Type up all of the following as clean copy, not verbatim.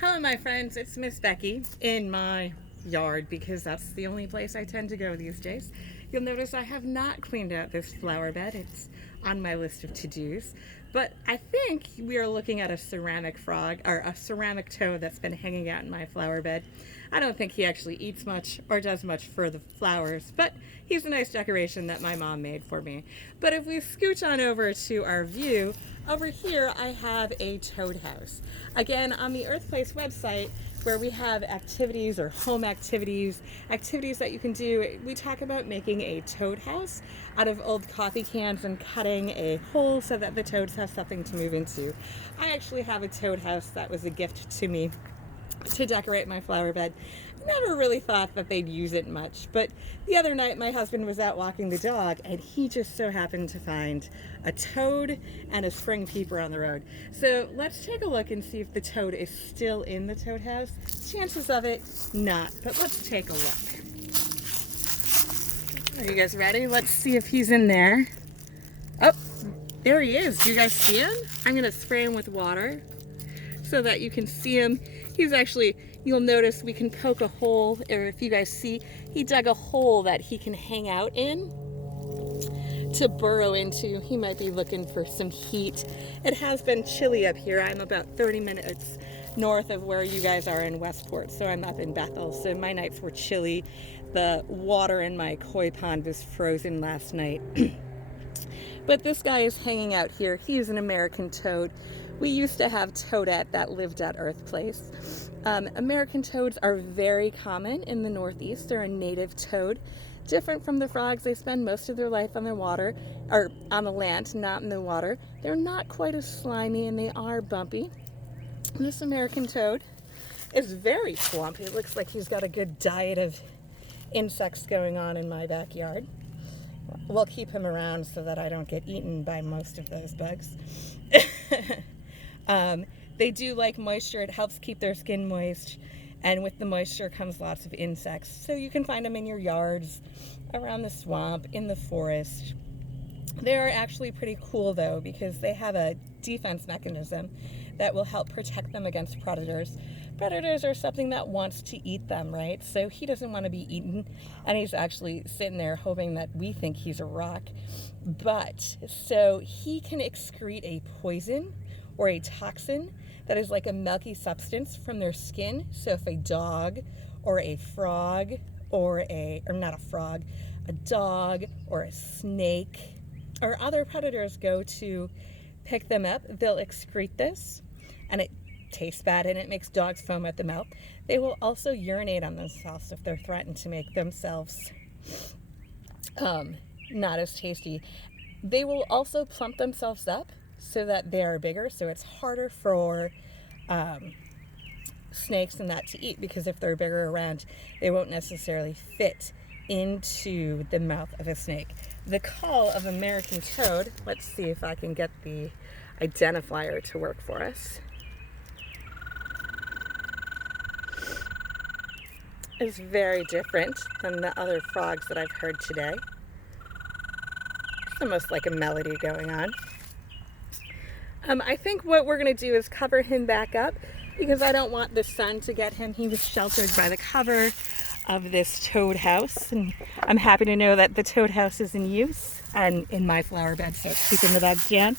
Hello my friends, it's Miss Becky in my yard because that's the only place I tend to go these days. You'll notice I have not cleaned out this flower bed. It's on my list of to-dos. But I think we are looking at a ceramic frog or a ceramic toad that's been hanging out in my flower bed. I don't think he actually eats much or does much for the flowers, but he's a nice decoration that my mom made for me. But if we scooch on over to our view, over here I have a toad house. Again, on the Earthplace website, where we have activities or home activities that you can do. We talk about making a toad house out of old coffee cans and cutting a hole so that the toads have something to move into. I actually have a toad house that was a gift to me to decorate my flower bed. Never really thought that they'd use it much, but the other night my husband was out walking the dog and he just so happened to find a toad and a spring peeper on the road. So let's take a look and see if the toad is still in the toad house. Chances of it, not, but let's take a look. Are you guys ready? Let's see if he's in there. Oh, there he is. Do you guys see him? I'm gonna spray him with water so that you can see him. He's actually, you'll notice we can poke a hole, or if you guys see, he dug a hole that he can hang out in to burrow into. He might be looking for some heat. It has been chilly up here. I'm about 30 minutes north of where you guys are in Westport, so I'm up in Bethel, so my nights were chilly. The water in my koi pond was frozen last night. But this guy is hanging out here. He is an American toad. We used to have toadette that lived at Earthplace. American toads are very common in the Northeast. They're a native toad. Different from the frogs, they spend most of their life on the water, or on the land, not in the water. They're not quite as slimy and they are bumpy. This American toad is very plump. It looks like he's got a good diet of insects going on in my backyard. We'll keep him around so that I don't get eaten by most of those bugs. They do like moisture. It helps keep their skin moist. And with the moisture comes lots of insects. So you can find them in your yards, around the swamp, in the forest. They're actually pretty cool though because they have a defense mechanism that will help protect them against predators. Predators are something that wants to eat them, right? So he doesn't want to be eaten, and he's actually sitting there hoping that we think he's a rock. But so he can excrete a poison or a toxin that is like a milky substance from their skin. So if a dog or a frog or not a frog, a dog or a snake or other predators go to pick them up, they'll excrete this, and it tastes bad and it makes dogs foam at the mouth. They will also urinate on themselves if they're threatened to make themselves not as tasty. They will also plump themselves up so that they are bigger, so it's harder for snakes and that to eat, because if they're bigger around, they won't necessarily fit into the mouth of a snake. The call of American toad, let's see if I can get the identifier to work for us, is very different than the other frogs that I've heard today. It's almost like a melody going on. I think what we're going to do is cover him back up because I don't want the sun to get him. He was sheltered by the cover of this toad house, and I'm happy to know that the toad house is in use and in my flower bed, so it's keeping the bugs down.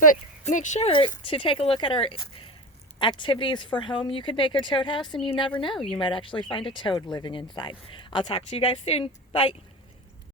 But make sure to take a look at our activities for home. You could make a toad house and you never know, you might actually find a toad living inside. I'll talk to you guys soon. Bye.